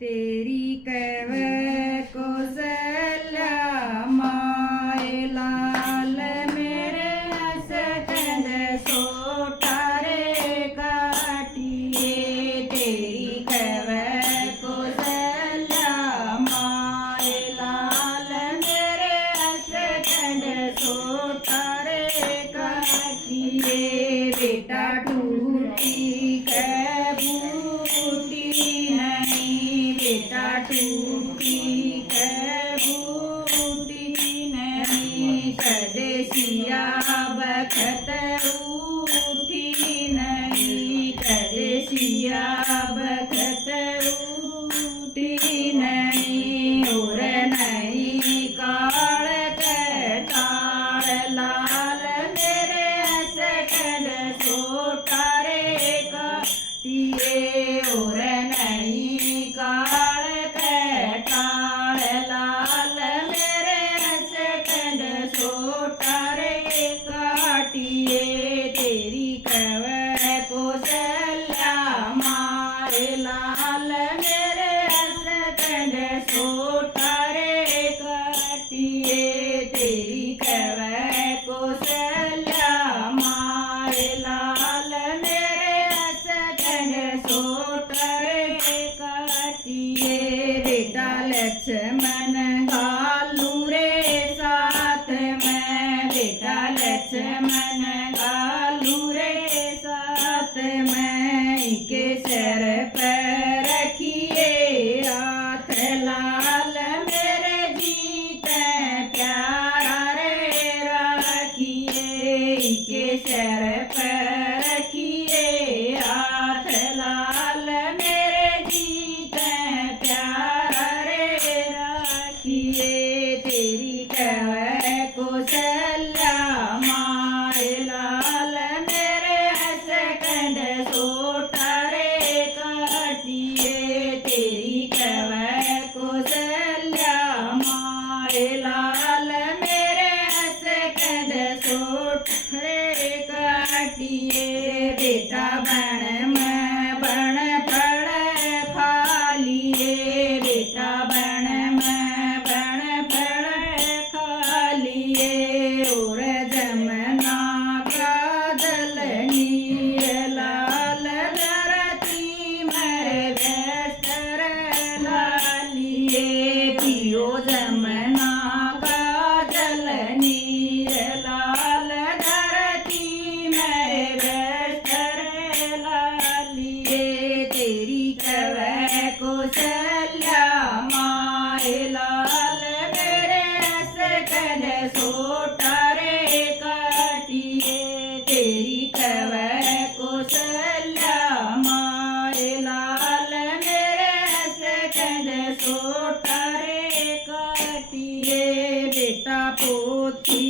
तेरी कव कौशल्या माए लाल मेरे सकंद सोटारे काटिए। तेरी कव कौशल्या माए लाल मेरे सकंद सोटारे काटिए। बेटा टूटी बेटा टूटी बूटी नहीं कदेसिया बखत उठी नहीं कदेसिया बखत उठी नहीं। और नहीं काल कटाल लाल मेरे सकंद सोटारे काटिए। और नहीं काल कटाल लाल मेरे सकंद सोटारे काटिए। तेरी कव कौशल्या माए लाल मेरे सकंद सोटारे काटिए। तेरी कव कौशल्या माए लाल मेरे सकंद सोटारे काटिए। बेटा लक्ष्मण गालू रे साथ में बेटा लक्ष्मण गालू रे साथ में के सर पर रखिए हाथ लाल मेरे जीत प्यारा रे रखिए। के सर पर रखिए हाथ लाल मेरे जीत प्यारा रे रखिए। तेरी कव कौशल्या माए लाल मेरे सकंद सोटारे काटिए। तेरी कव कौशल्या माए लाल मेरे सकंद सोटारे काटिए। बेटा बण में बण फल खा लिए बेटा बण में बण फल खा लिए। और जमना का जल नीर लाल धरती मरे बेस्तर लालिए। पियो जमना का जल नीर लाल धरती मरे बेस्तर लालिए। तेरी कव कौशल्या माए लाल मेरे सकंद सोटारे काटिए। तेरी कव कौशल्या माए लाल मेरे सकंद सोटारे काटिए। बेटा पोथी